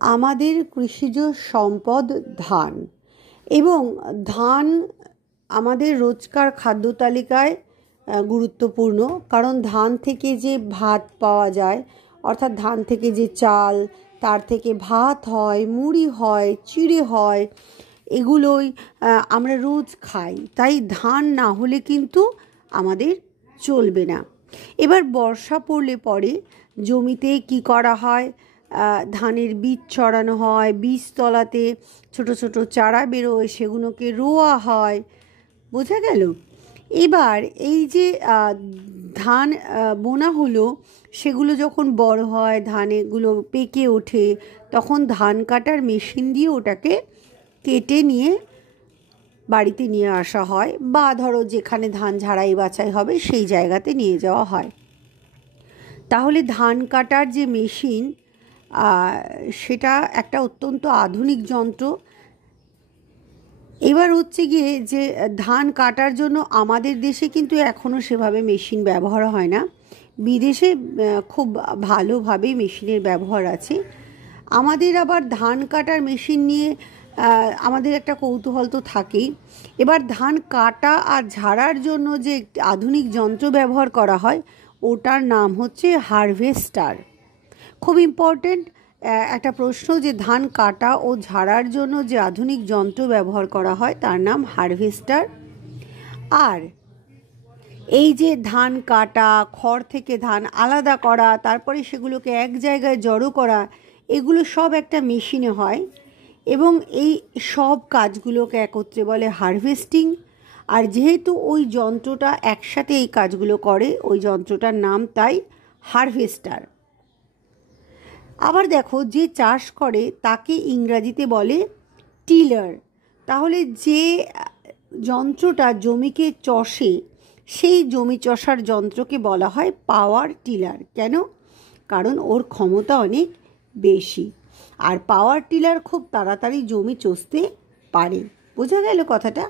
আমাদের কৃষিজ সম্পদ ধান, এবং ধান আমাদের রোজকার খাদ্য তালিকায় গুরুত্বপূর্ণ। কারণ ধান থেকে যে ভাত পাওয়া যায়, অর্থাৎ ধান থেকে যে চাল, তার থেকে ভাত হয়, মুড়ি হয়, চিড়ে হয়, এগুলোই আমরা রোজ খাই। তাই ধান না হলে কিন্তু আমাদের চলবে না। এবার বর্ষা পড়লে পরে জমিতে কি করা হয়, ধানের বীজ ছড়ানো হয়, বীজতলাতে ছোট ছোট চারা বেরোয়, সেগুলোকে রোয়া হয়। বোঝা গেল? এবার এই যে ধান বোনা হলো, সেগুলো যখন বড় হয়, ধানেগুলো পেকে ওঠে, তখন ধান কাটার মেশিন দিয়ে ওটাকে কেটে নিয়ে বাড়িতে নিয়ে আসা হয়, বা ধরো যেখানে ধান ঝাড়াই বাছাই হবে সেই জায়গাতে নিয়ে যাওয়া হয়। তাহলে ধান কাটার যে মেশিন, সেটা একটা অত্যন্ত আধুনিক যন্ত্র। এবার হচ্ছে গিয়ে যে ধান কাটার জন্য আমাদের দেশে কিন্তু এখনও সেভাবে মেশিন ব্যবহার হয় না। বিদেশে খুব ভালোভাবেই মেশিনের ব্যবহার আছে। আমাদের আবার ধান কাটার মেশিন নিয়ে আমাদের একটা কৌতূহল তো থাকেই। এবার ধান কাটা আর ঝাড়ার জন্য যে আধুনিক যন্ত্র ব্যবহার করা হয়, ওটার নাম হচ্ছে হারভেস্টার। খুব ইম্পর্টেন্ট একটা প্রশ্ন, যে ধান কাটা ও ঝাড়ার জন্য যে আধুনিক যন্ত্র ব্যবহার করা হয় তার নাম হারভেস্টার। আর এই যে ধান কাটা, খড় থেকে ধান আলাদা করা, তারপরে সেগুলোকে এক জায়গায় জড়ো করা, এগুলো সব একটা মেশিনে হয়, এবং এই সব কাজগুলোকে একত্রে বলে হারভেস্টিং। আর যেহেতু ওই যন্ত্রটা একসাথে এই কাজগুলো করে, ওই যন্ত্রটার নাম তাই হারভেস্টার। আবার দেখো, যে চাষ করে তাকে ইংরাজিতে বলে টিলার। তাহলে যে যন্ত্রটা জমিকে চষে, সেই জমি চষার যন্ত্রকে বলা হয় পাওয়ার টিলার। কেন? কারণ ওর ক্ষমতা অনেক বেশি, আর পাওয়ার টিলার খুব তাড়াতাড়ি জমি চষতে পারে। বোঝা গেল কথাটা?